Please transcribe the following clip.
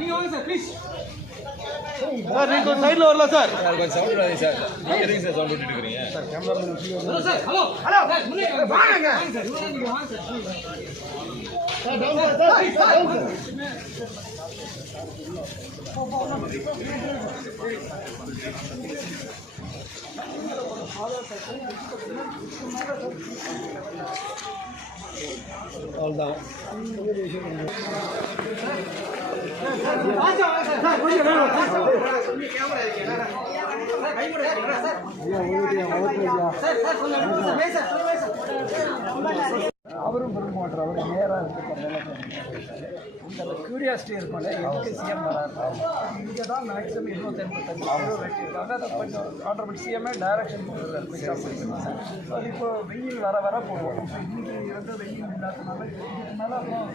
நீங்க வாங்க sir please sir நீங்க கொஞ்சம் சைடுல வரலாம் சார். கொஞ்சம் சவுண்ட் வராதீங்க சார். நீங்க எதுக்கு சார் சவுண்ட் விட்டுட்டு இருக்கீங்க? Sir cameraman hello sir hello sir முன்னே வாங்க சார் நீங்க வாங்க sir sir down sir down sir. அவ்வளோதான். அவரும் விரும்ப மாட்டார். அவர் நேராக இருக்கிறதுனால அந்த க்யூரியாசிட்டி இருக்கும்ல, எதுக்கு சிஎம் வராது இங்கே தான் மேக்ஸிமம் 285 வெட்டியிருக்காங்க. அதை கொஞ்சம் ஆட்டோமேட்டிக் சிஎம்ஏ டைரக்ஷன் கொடுக்குறாரு. அது இப்போ வெயில் வர வர போடுவோம். இன்னைக்கு வந்து வெயில் இல்லாதனால இதுக்கு மேலே அப்புறம்